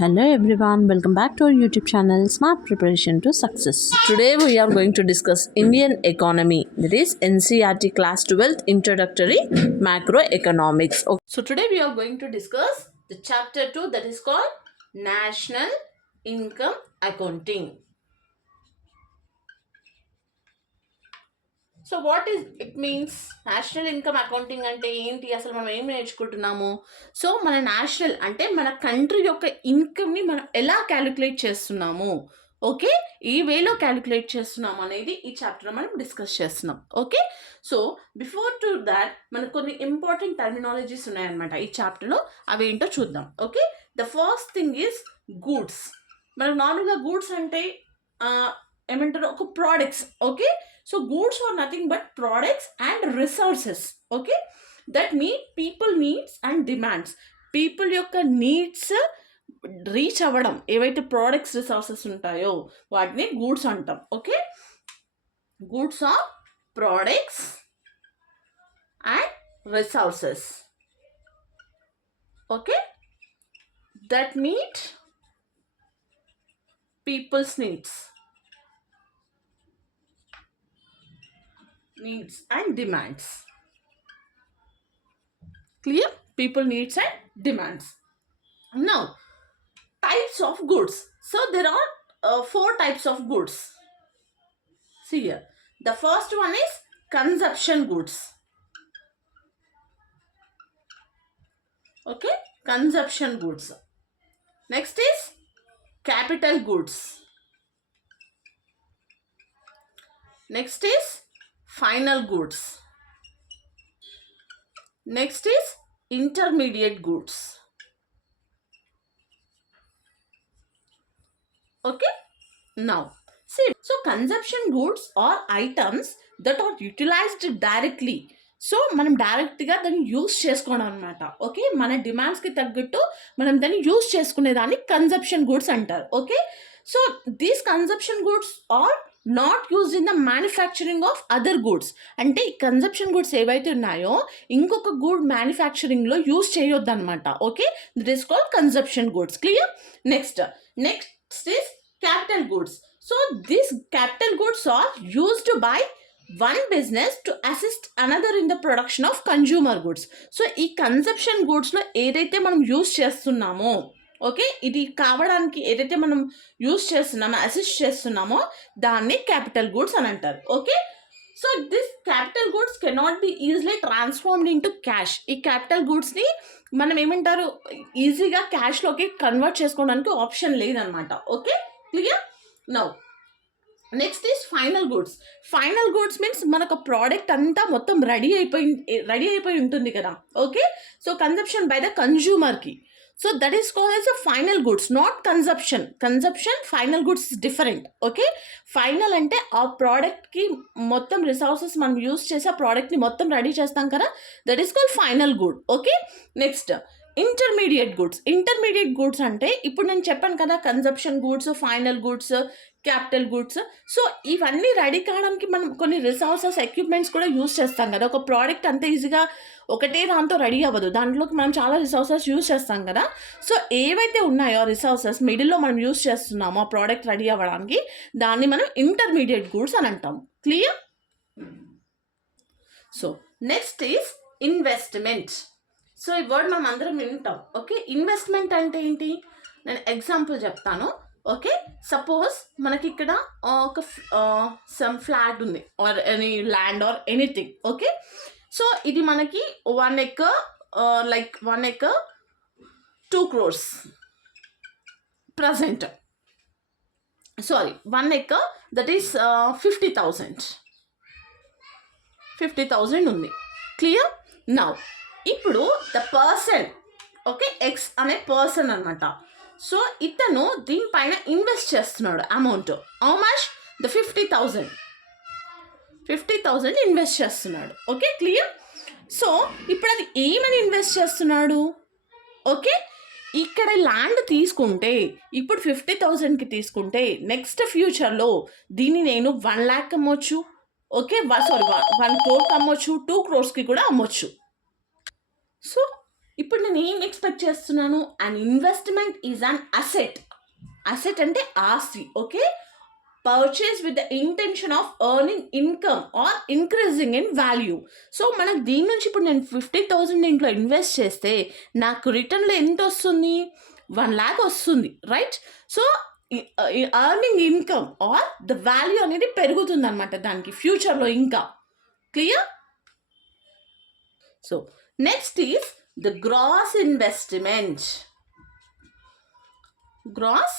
Hello everyone, welcome back to our YouTube channel Smart Preparation to Success. Today we are going to discuss Indian economy, that is NCERT Class 12th Introductory Macroeconomics. Okay. So today we are going to discuss the chapter 2, that is called National Income Accounting. So what is it means national income accounting అంటే ఏంటి, అసలు మనం ఏం నేర్చుకుంటున్నాము? So మన national అంటే మన country యొక్క ఇన్కమ్ని మనం ఎలా క్యాలిక్యులేట్ చేస్తున్నాము, ఓకే, ఈ వేలో క్యాలిక్యులేట్ చేస్తున్నాము అనేది ఈ చాప్టర్లో మనం డిస్కస్ చేస్తున్నాం. Okay, so before to that మనకు కొన్ని ఇంపార్టెంట్ టర్మినాలజీస్ ఉన్నాయన్నమాట ఈ చాప్టర్లో. అవి ఏంటో చూద్దాం. Okay, the first thing is goods. మనకు నార్మల్గా గూడ్స్ అంటే ఏమంటారు, ఒక products. Okay, so goods are nothing but products and resources. Okay, that mean people needs and demands. People యొక్క నీడ్స్ రీచ్ అవ్వడం, ఏవైతే ప్రోడక్ట్స్ రిసోర్సెస్ ఉంటాయో వాటిని గూడ్స్ అంటాం. Okay, goods are products and resources. Okay, that meet people's needs and demands. Clear? People needs and demands. Now, types of goods. So there are 4 types of goods. See here. The first one is consumption goods. Okay, consumption goods. Next is capital goods. Next is final goods. Next is intermediate goods. Okay, now see, so consumption goods are items that are utilized directly. So మనం డైరెక్ట్గా దాన్ని use చేసుకోవడం అనమాట. Okay, మన డిమాండ్స్కి తగ్గట్టు మనం దాన్ని use చేసుకునేదాన్ని కన్జంప్షన్ గూడ్స్ అంటారు. Okay, so these consumption goods are not use in the manufacturing of other goods. అంటే ఈ కన్జంప్షన్ గూడ్స్ ఏవైతే ఉన్నాయో ఇంకొక గూడ్ మ్యానుఫ్యాక్చరింగ్లో యూజ్ చేయొద్దు అనమాట. Okay, that is called consumption goods. Clear? Next is capital goods. So these capital goods are used by one business to assist another in the production of consumer goods. So ఈ consumption గూడ్స్లో ఏదైతే మనం use చేస్తున్నామో, okay, ఇది కావడానికి ఏదైతే మనం use చేస్తున్నామో, assist చేస్తున్నామో దాన్ని క్యాపిటల్ గూడ్స్ అని అంటారు. Okay, so this capital goods cannot be easily transformed into cash. ఈ క్యాపిటల్ గూడ్స్ని మనం ఏమంటారు, ఈజీగా క్యాష్లోకి కన్వర్ట్ చేసుకోవడానికి ఆప్షన్ లేదనమాట. Okay, clear? Now next is final goods. Final goods means మనకు ప్రోడక్ట్ అంతా మొత్తం రెడీ అయిపోయి ఉంటుంది కదా. Okay, so consumption by the కన్జ్యూమర్కి. So that is called as a final goods, not consumption final goods is different. Okay, final అంటే ఆ ప్రోడక్ట్కి మొత్తం రిసోర్సెస్ మనం యూస్ చేసి ఆ ప్రోడక్ట్ని మొత్తం రెడీ చేస్తాం కదా, that is called final good. Okay, next intermediate goods అంటే ఇప్పుడు నేను చెప్పాను కదా, consumption goods, final goods, capital goods. So ఇవన్నీ రెడీ కావడానికి మనం కొన్ని రిసోర్సెస్, ఎక్విప్మెంట్స్ కూడా యూస్ చేస్తాం కదా. ఒక ప్రోడక్ట్ అంత ఈజీగా ఒకటే దాంతో రెడీ అవ్వదు, దాంట్లోకి మనం చాలా రిసోర్సెస్ యూస్ చేస్తాం కదా. సో ఏవైతే ఉన్నాయో రిసోర్సెస్ మిడిల్లో మనం యూస్ చేస్తున్నామో ఆ ప్రోడక్ట్ రెడీ అవ్వడానికి, దాన్ని మనం ఇంటర్మీడియట్ గూడ్స్ అని అంటాం. Clear? So next is investment. So ఈ వర్డ్ మనం అందరం వింటాం. ఓకే, ఇన్వెస్ట్మెంట్ అంటే ఏంటి, నేను ఎగ్జాంపుల్ చెప్తాను. ఓకే, సపోజ్ మనకి ఇక్కడ ఒక సమ్ ఫ్లాట్ ఉంది or any land or anything. Okay, so ఇది మనకి 1 acre, like 1 acre 2 crores present. Sorry, 1 acre that is 50,000 ఉంది. క్లియర్? నౌ ఇప్పుడు ద పర్సన్, ఓకే, ఎక్స్ అనే పర్సన్ అనమాట. సో ఇతను దీనిపైన ఇన్వెస్ట్ చేస్తున్నాడు amount. How much? The 50,000 invest చేస్తున్నాడు. Okay, clear? సో ఇప్పుడు అది ఏమని ఇన్వెస్ట్ చేస్తున్నాడు? ఓకే, ఇక్కడ ల్యాండ్ తీసుకుంటే ఇప్పుడు 50,000కి తీసుకుంటే నెక్స్ట్ ఫ్యూచర్లో దీన్ని నేను 1 lakh అమ్మొచ్చు. ఓకే, సారీ 1 crore అమ్మొచ్చు, 2 crores కూడా అమ్మొచ్చు. సో ఇప్పుడు నేను ఏం ఎక్స్పెక్ట్ చేస్తున్నాను, and investment is an asset. Asset అంటే ఆస్తి. Okay, purchase with the intention of earning income are increasing in value. So మనకు దీని నుంచి ఇప్పుడు నేను 50,000 దీంట్లో ఇన్వెస్ట్ చేస్తే నాకు రిటర్న్లో ఎంత వస్తుంది, 1 lakh వస్తుంది, right? So earning income or the value అనేది పెరుగుతుంది అనమాట దానికి ఫ్యూచర్లో ఇంకా. Clear? So next is the gross investment. Gross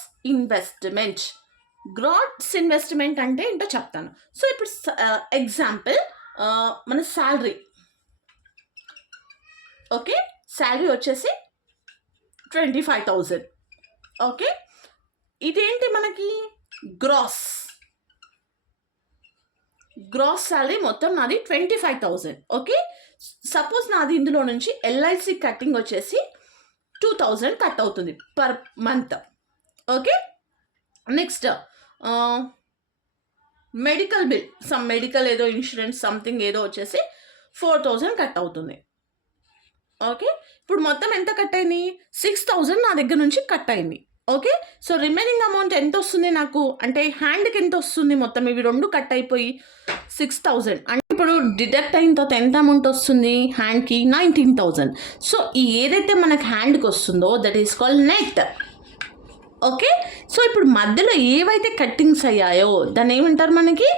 investment అంటే ఏంటో చెప్తాను. సో ఇప్పుడు ఎగ్జాంపుల్ మన శాలరీ. ఓకే, శాలరీ వచ్చేసి 25,000. ఓకే, ఇదేంటి మనకి గ్రాస్ శాలరీ మొత్తం నాది 25,000. ఓకే, సపోజ్ నాది ఇందులో నుంచి ఎల్ఐసి కట్టింగ్ వచ్చేసి 2,000 కట్ అవుతుంది per month. Okay, next medical bill, some medical ఏదో ఇన్సూరెన్స్ సంథింగ్ ఏదో వచ్చేసి 4,000 కట్ అవుతుంది. ఓకే, ఇప్పుడు మొత్తం ఎంత కట్ అయింది, 6,000 నా దగ్గర నుంచి కట్ అయింది. ఓకే, సో రిమైనింగ్ అమౌంట్ ఎంత వస్తుంది నాకు అంటే హ్యాండ్కి ఎంత వస్తుంది, మొత్తం ఇవి 2 కట్ అయిపోయి 6,000 అంటే ఇప్పుడు డిడక్ట్ అయిన తర్వాత ఎంత అమౌంట్ వస్తుంది హ్యాండ్కి, 19,000. సో ఈ ఏదైతే మనకు హ్యాండ్కి వస్తుందో that is called net. Okay, so ఇప్పుడు మధ్యలో ఏవైతే కట్టింగ్స్ అయ్యాయో దాన్ని ఏమంటారు మనకి,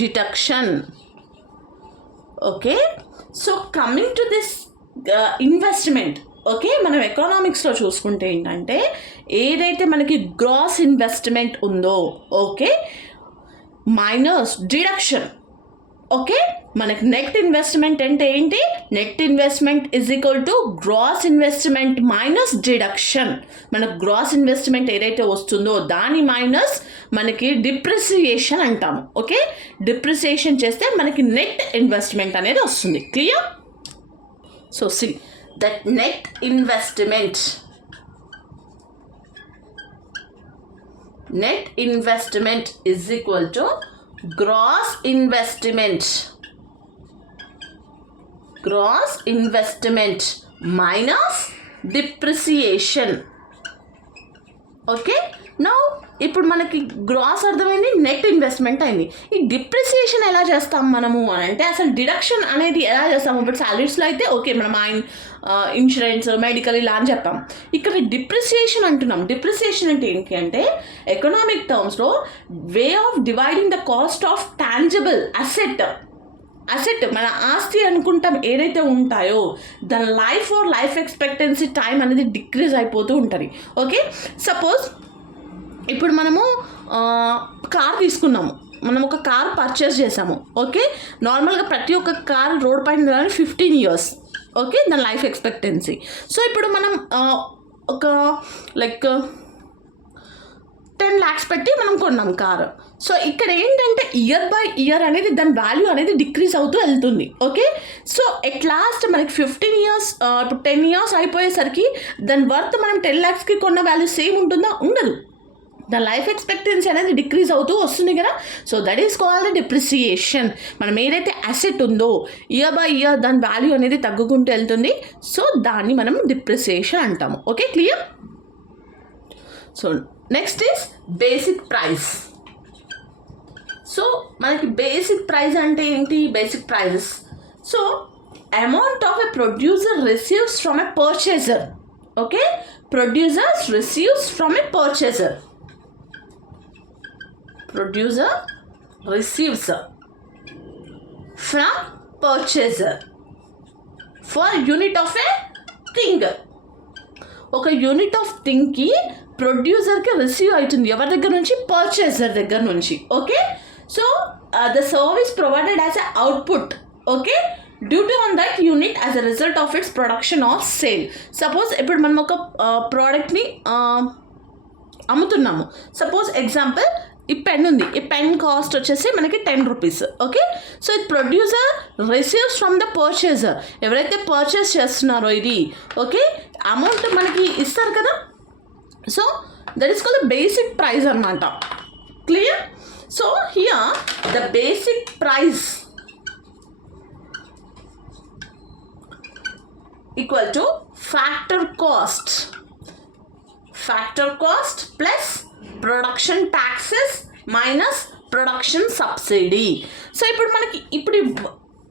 deduction. Okay, so coming to this investment. Okay, మనం ఎకనామిక్స్లో చూసుకుంటే ఏంటంటే ఏదైతే మనకి గ్రాస్ ఇన్వెస్ట్మెంట్ ఉందో, ఓకే, మైనస్ డిడక్షన్. ఓకే, మనకి నెట్ ఇన్వెస్ట్మెంట్ అంటే ఏంటి, net investment is equal to gross investment minus deduction. మనకు గ్రాస్ ఇన్వెస్ట్మెంట్ ఏదైతే వస్తుందో దాని మైనస్ మనకి డిప్రిసియేషన్ అంటాము. ఓకే, డిప్రిసియేషన్ చేస్తే మనకి నెట్ ఇన్వెస్ట్మెంట్ అనేది వస్తుంది. Clear? So see that net investment is equal to gross investment minus depreciation. Okay, now ఇప్పుడు మనకి గ్రాస్ అర్థమైంది, నెట్ ఇన్వెస్ట్మెంట్ అయింది. ఈ డిప్రిసియేషన్ ఎలా చేస్తాం మనము అని అంటే, అసలు డిడక్షన్ అనేది ఎలా చేస్తాము, ఇప్పుడు సాలరీస్లో అయితే ఓకే మనం ఇన్సూరెన్స్ మెడికల్ ఇలా అని చెప్పాం. ఇక్కడ డిప్రిసియేషన్ అంటున్నాం. డిప్రిసియేషన్ అంటే ఏంటి అంటే ఎకనామిక్ టర్మ్స్లో way of dividing the cost of tangible asset మన ఆస్తి అనుకుంటాం ఏదైతే ఉంటాయో దాని లైఫ్ ఎక్స్పెక్టెన్సీ టైం అనేది డిక్రీజ్ అయిపోతూ ఉంటుంది. ఓకే, సపోజ్ ఇప్పుడు మనము కార్ తీసుకున్నాము, మనం ఒక కార్ పర్చేస్ చేసాము. ఓకే, నార్మల్గా ప్రతి ఒక్క కార్ రోడ్ పైన 15 years. ఓకే, దాని లైఫ్ ఎక్స్పెక్టెన్సీ. సో ఇప్పుడు మనం ఒక లైక్ 10 lakhs పెట్టి మనం కొన్నాం కారు. సో ఇక్కడ ఏంటంటే ఇయర్ బై ఇయర్ అనేది దాని వాల్యూ అనేది డిక్రీజ్ అవుతూ వెళ్తుంది. ఓకే, సో ఎట్ లాస్ట్ మనకి 15 years ఇప్పుడు 10 years అయిపోయేసరికి దాని వర్త్ మనం 10 lakhsకి కొన్న వాల్యూ సేమ్ ఉంటుందా, ఉండదు. దాని లైఫ్ ఎక్స్పెక్టెన్సీ అనేది డిక్రీజ్ అవుతూ వస్తుంది కదా. So that is called depreciation. మనం ఏదైతే అసెట్ ఉందో ఇయర్ బై ఇయర్ దాని వాల్యూ అనేది తగ్గుకుంటూ వెళ్తుంది. సో దాన్ని మనం డిప్రిసియేషన్ అంటాము. Okay, clear? So next is basic price. So మనకి బేసిక్ ప్రైస్ అంటే ఏంటి, basic prices. So amount of a producer receives from a purchaser. Okay, producers receives from a purchaser. Producer receives from purchaser for unit of a thing. ఒక unit of థింగ్కి ప్రొడ్యూసర్కి receive అవుతుంది ఎవరి దగ్గర నుంచి, purchaser దగ్గర నుంచి. Okay, so the service provided as a output. Okay, duty on that unit as a result of it's production or sale. Suppose ఇప్పుడు మనం ఒక ప్రోడక్ట్ని అమ్ముతున్నాము. సపోజ్ ఎగ్జాంపుల్ ఈ పెన్ ఉంది, ఈ పెన్ కాస్ట్ వచ్చేసి మనకి 10 rupees. ఓకే, సో ఇది producer receives from the purchaser. ఎవరైతే పర్చేస్ చేస్తున్నారో ఇది ఓకే అమౌంట్ మనకి ఇస్తారు కదా. So that is called the basic price అన్నమాట. Clear? So here the basic price equal to factor cost plus production taxes minus production subsidy. So ఇప్పుడు మనకి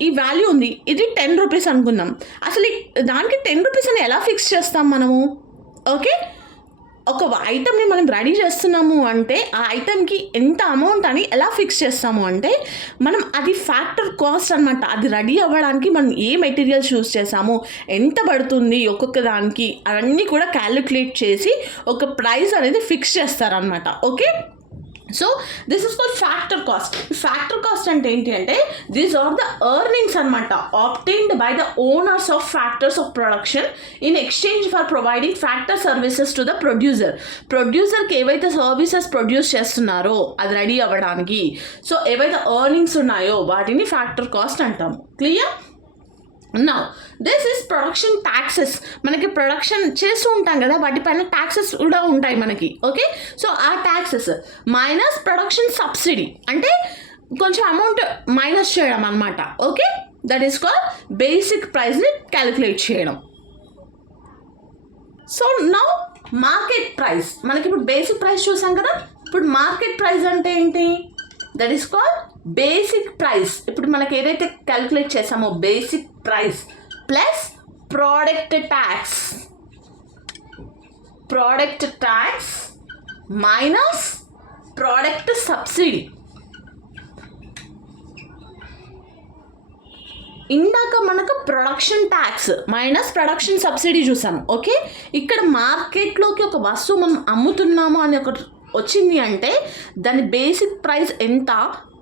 ఈ వాల్యూ ఉంది, ఇది 10 రూపీస్ అనుకుందాం. అసలు దానికి 10 రూపీస్ అని ఎలా ఫిక్స్ చేస్తాం మనము? ఓకే, ఒక ఐటమ్ని మనం రెడీ చేస్తున్నాము అంటే ఆ ఐటమ్కి ఎంత అమౌంట్ అని ఎలా ఫిక్స్ చేస్తాము అంటే మనం అది ఫ్యాక్టర్ కాస్ట్ అనమాట. అది రెడీ అవ్వడానికి మనం ఏ మెటీరియల్స్ యూస్ చేసాము, ఎంత పడుతుంది ఒక్కొక్క దానికి, అవన్నీ కూడా క్యాలిక్యులేట్ చేసి ఒక ప్రైస్ అనేది ఫిక్స్ చేస్తారనమాట. Okay, so this is called factor cost. Factor cost అంటే ఏంటి అంటే దీస్ ఆర్ ద ఎర్నింగ్స్ అనమాట obtained by the owners of factors of production in exchange for providing factor services to the ప్రొడ్యూసర్కి ఏవైతే services produce చేస్తున్నారో అది ready అవ్వడానికి, so ఏవైతే ఎర్నింగ్స్ ఉన్నాయో వాటిని ఫ్యాక్టర్ కాస్ట్ అంటాము. Clear? Now this is production taxes. మనకి ప్రొడక్షన్ చేస్తూ ఉంటాం కదా, వాటిపైన ట్యాక్సెస్ కూడా ఉంటాయి మనకి. ఓకే, సో ఆ ట్యాక్సెస్ మైనస్ ప్రొడక్షన్ సబ్సిడీ అంటే కొంచెం అమౌంట్ మైనస్ చేయడం అనమాట. Okay, that is called basic ప్రైస్ని క్యాలిక్యులేట్ చేయడం. సో నౌ మార్కెట్ ప్రైస్, మనకి ఇప్పుడు బేసిక్ ప్రైస్ చూసాం కదా, ఇప్పుడు మార్కెట్ ప్రైస్ అంటే ఏంటి? That is called basic price. ఇప్పుడు మనకి ఏదైతే క్యాలిక్యులేట్ చేసామో basic price plus product tax minus product subsidy. ఇందాక మనకు production tax minus production subsidy చూసాము. ఓకే, ఇక్కడ మార్కెట్లోకి ఒక వస్తువు మనం అమ్ముతున్నాము అని ఒకటి వచ్చింది అంటే దాని బేసిక్ ప్రైస్ ఎంత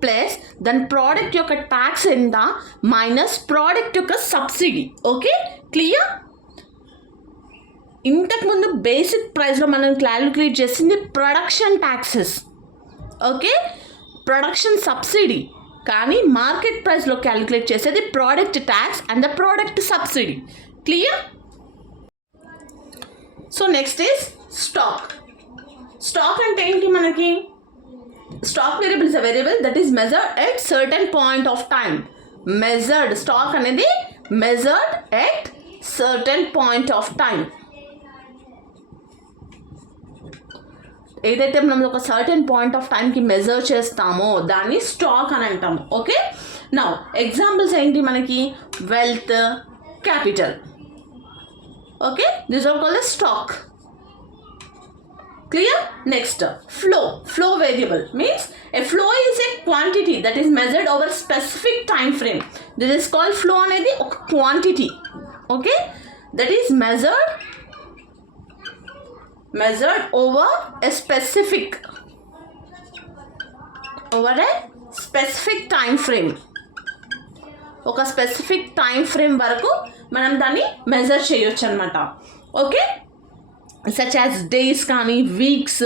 ప్లస్ దాని ప్రోడక్ట్ యొక్క ట్యాక్స్ ఎంత మైనస్ ప్రోడక్ట్ యొక్క సబ్సిడీ. Okay, clear? ఇంతకుముందు బేసిక్ ప్రైస్లో మనం క్యాలిక్యులేట్ చేసింది production taxes, okay, production subsidy. కానీ మార్కెట్ ప్రైస్లో క్యాలిక్యులేట్ చేసేది product tax and the product subsidy. Clear? So next is stock అంటే ఏంటి? మనకి stock variable is a variable that is measured at certain point of time. Stock అనేది measured at certain point of time. ఏదైతే మనం ఒక certain point of టైంకి measure చేస్తామో దాన్ని స్టాక్ అని అంటాము. ఓకే, నౌ ఎగ్జాంపుల్స్ ఏంటి మనకి? Wealth, capital. Okay, this are called stock. Clear? Next, flow variable means a flow is a quantity that is measured over specific time frame. This is called flow అనేది ఒక quantity, okay, that is measured over a specific time frame. ఒక specific time frame వరకు మనం దాన్ని measure చేయొచ్చు అనమాట. Okay, such as days కానీ weeks,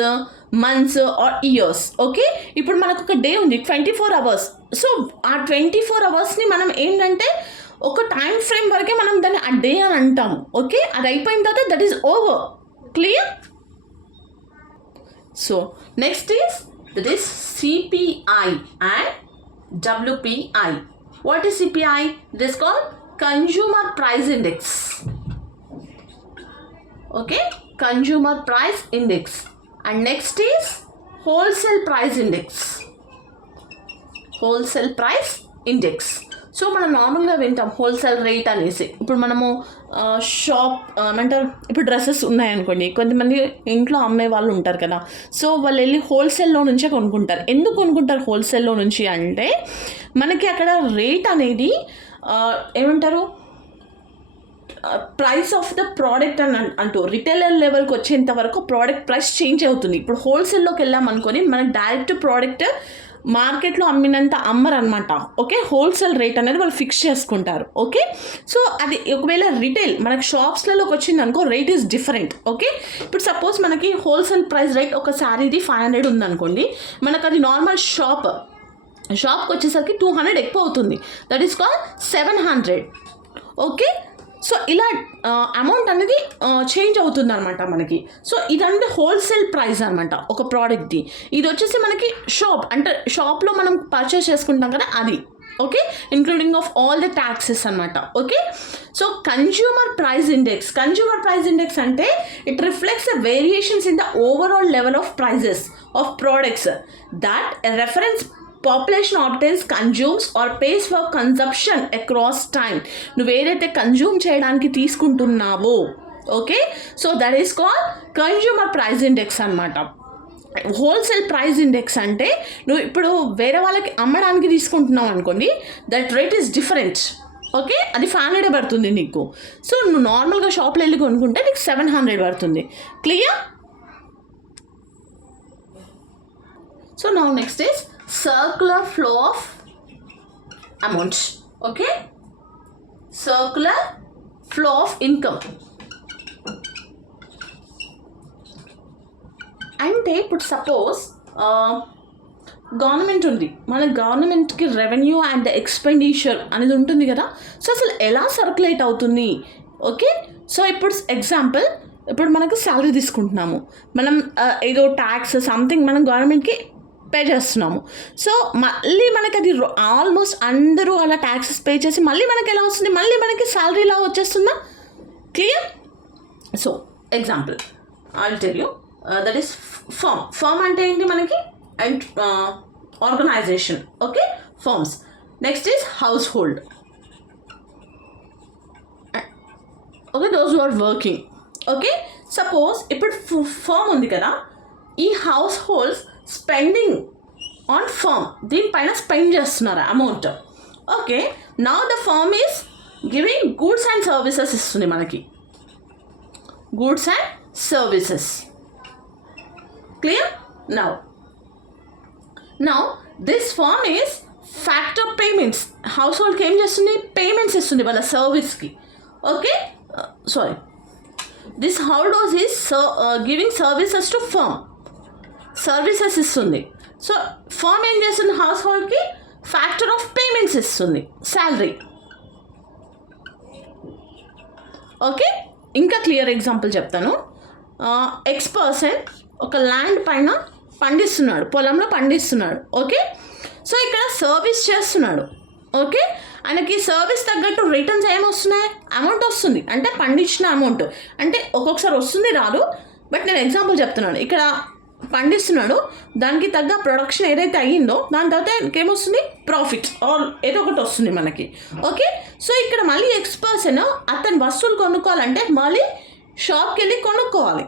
months or years. Okay, ఇప్పుడు మనకు ఒక డే ఉంది 24 hours. సో ఆ 24 hours మనం ఏంటంటే ఒక టైం ఫ్రేమ్ వరకే మనం దాన్ని ఆ డే అని అంటాము. ఓకే, అది అయిపోయిన తర్వాత that is over. Clear? So next is CPI and WPI. What is CPI? It is called Consumer Price Index. Okay, Consumer Price Index. And next is Wholesale Price Index. So మనం నార్మల్గా వింటాం wholesale rate అనేసి. ఇప్పుడు మనము shop ఏమంటారు, ఇప్పుడు dresses ఉన్నాయనుకోండి, కొంతమంది ఇంట్లో అమ్మే వాళ్ళు ఉంటారు కదా, సో వాళ్ళు వెళ్ళి హోల్సేల్లో నుంచే కొనుక్కుంటారు. ఎందుకు కొనుక్కుంటారు హోల్సేల్లో నుంచి అంటే మనకి అక్కడ రేట్ అనేది ఏమంటారు, ప్రైస్ ఆఫ్ ద ప్రోడక్ట్ అని అంటూ రిటైలర్ లెవెల్కి వచ్చేంత వరకు ప్రోడక్ట్ ప్రైస్ చేంజ్ అవుతుంది. ఇప్పుడు హోల్సేల్లోకి వెళ్ళామనుకొని మనకి డైరెక్ట్ ప్రోడక్ట్ మార్కెట్లో అమ్మినంత అమ్మరు అనమాట. ఓకే, హోల్సేల్ రేట్ అనేది వాళ్ళు ఫిక్స్ చేసుకుంటారు. ఓకే, సో అది ఒకవేళ రిటైల్ మనకి షాప్స్లలోకి వచ్చింది అనుకో రేట్ ఈస్ డిఫరెంట్. ఓకే, ఇప్పుడు సపోజ్ మనకి హోల్సేల్ ప్రైస్ రేట్ ఒక శారీది 500 ఉందనుకోండి, మనకు అది నార్మల్ షాప్కి వచ్చేసరికి 200 ఎక్కువ అవుతుంది. That is called 700. Okay, so ఇలా అమౌంట్ అనేది చేంజ్ అవుతుంది అనమాట మనకి. సో ఇదంటే హోల్సేల్ ప్రైస్ అనమాట ఒక ప్రోడక్ట్ది. ఇది వచ్చేసి మనకి షాప్లో మనం పర్చేస్ చేసుకుంటాం కదా అది. Okay, including of all the taxes అనమాట. Okay, so consumer price index అంటే it reflects the variations in the overall level of prices of products that reference population obtains, consumes or pays for consumption across time. నువ్వు ఏదైతే consume చేయడానికి తీసుకుంటున్నావో, okay, so that is called consumer price index అనమాట. Wholesale price index అంటే నువ్వు ఇప్పుడు వేరే వాళ్ళకి అమ్మడానికి తీసుకుంటున్నావు అనుకోండి, that rate is different. Okay, అది 500 పడుతుంది నీకు. సో నువ్వు నార్మల్గా షాప్లో వెళ్ళి కొనుక్కుంటే నీకు 700 పడుతుంది. Clear? So now next is circular flow of amounts. Okay, circular flow of income అంటే ఇప్పుడు సపోజ్ గవర్నమెంట్ ఉంది, మన గవర్నమెంట్కి రెవెన్యూ అండ్ ఎక్స్పెండిచర్ అనేది ఉంటుంది కదా. సో అసలు ఎలా సర్క్యులేట్ అవుతుంది? ఓకే, సో ఇప్పుడు ఎగ్జాంపుల్, ఇప్పుడు మనకు శాలరీ తీసుకుంటున్నాము, మనం ఏదో ట్యాక్స్ సంథింగ్ మనం గవర్నమెంట్కి పే చేస్తున్నాము. సో మళ్ళీ మనకి అది ఆల్మోస్ట్ అందరూ అలా ట్యాక్సెస్ పే చేసి మళ్ళీ మనకి ఎలా వస్తుంది? మళ్ళీ మనకి శాలరీ ఇలా వచ్చేస్తుందా? Clear? So example I'll tell you, that is firm అంటే ఏంటి మనకి? And organization. Okay, firms. Next is household. Okay, those who are working. Okay, suppose ఇప్పుడు ఫర్మ్ ఉంది కదా, ఈ households spending on firm, దీనిపైన స్పెండ్ చేస్తున్నారు amount. Okay, now the firm is giving goods and services ఇస్తుంది మనకి, goods and services. Clear? Now this firm is factor payments. హౌస్హోల్డ్కి ఏం చేస్తుంది? పేమెంట్స్ ఇస్తుంది వాళ్ళ సర్వీస్కి. Okay, sorry, this household is giving services to firm, services ఇస్తుంది. So firm ఏం చేస్తుంది? హౌస్ హోల్డ్కి ఫ్యాక్టర్ ఆఫ్ పేమెంట్స్ ఇస్తుంది, శాలరీ. ఓకే, ఇంకా క్లియర్ ఎగ్జాంపుల్ చెప్తాను. ఎక్స్ పర్సన్ ఒక ల్యాండ్ పైన పండిస్తున్నాడు, పొలంలో పండిస్తున్నాడు. ఓకే, సో ఇక్కడ సర్వీస్ చేస్తున్నాడు. ఓకే, ఆయనకి సర్వీస్ తగ్గట్టు రిటర్న్స్ ఏమొస్తున్నాయి? అమౌంట్ వస్తుంది. అంటే పండించిన అమౌంట్ అంటే ఒక్కొక్కసారి వస్తుంది, రాదు. బట్ నేను ఎగ్జాంపుల్ చెప్తున్నాను. ఇక్కడ పండిస్తున్నాడు, దానికి తగ్గ ప్రొడక్షన్ ఏదైతే అయ్యిందో దాని తర్వాత ఇంకేమొస్తుంది? ప్రాఫిట్ ఆర్ ఏదో ఒకటి వస్తుంది మనకి. ఓకే, సో ఇక్కడ మళ్ళీ ఎక్స్ పర్సన్ అతని వస్తువులు కొనుక్కోవాలంటే మళ్ళీ షాప్కి వెళ్ళి కొనుక్కోవాలి.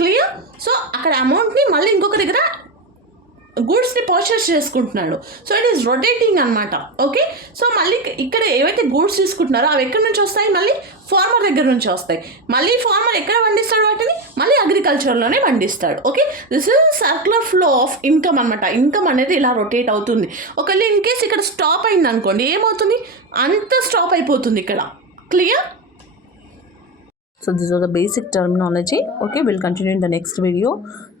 క్లియర్? సో అక్కడ అమౌంట్ని మళ్ళీ ఇంకొక దగ్గర గూడ్స్ని పర్చేస్ చేసుకుంటున్నాడు. సో ఇట్ ఈస్ రొటేటింగ్ అనమాట. ఓకే, సో మళ్ళీ ఇక్కడ ఏవైతే గూడ్స్ తీసుకుంటున్నారో అవి ఎక్కడి నుంచి వస్తాయి? మళ్ళీ ఫార్మర్ దగ్గర నుంచి వస్తాయి. మళ్ళీ ఫార్మర్ ఎక్కడ పండిస్తాడు వాటిని? మళ్ళీ అగ్రికల్చర్లోనే పండిస్తాడు. Okay, this is circular flow of income అనమాట. ఇన్కమ్ అనేది ఇలా రొటేట్ అవుతుంది. ఒకవేళ ఇన్ కేస్ ఇక్కడ స్టాప్ అయింది అనుకోండి, ఏమవుతుంది? అంత స్టాప్ అయిపోతుంది ఇక్కడ. Clear? So these are the basic terminology. Okay, we'll continue in the next video.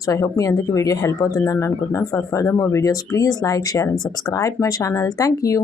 So I hope మీ అందరికీ వీడియో హెల్ప్ అవుతుందని అనుకుంటున్నాను. For further more videos, please like, share and subscribe my channel. Thank you.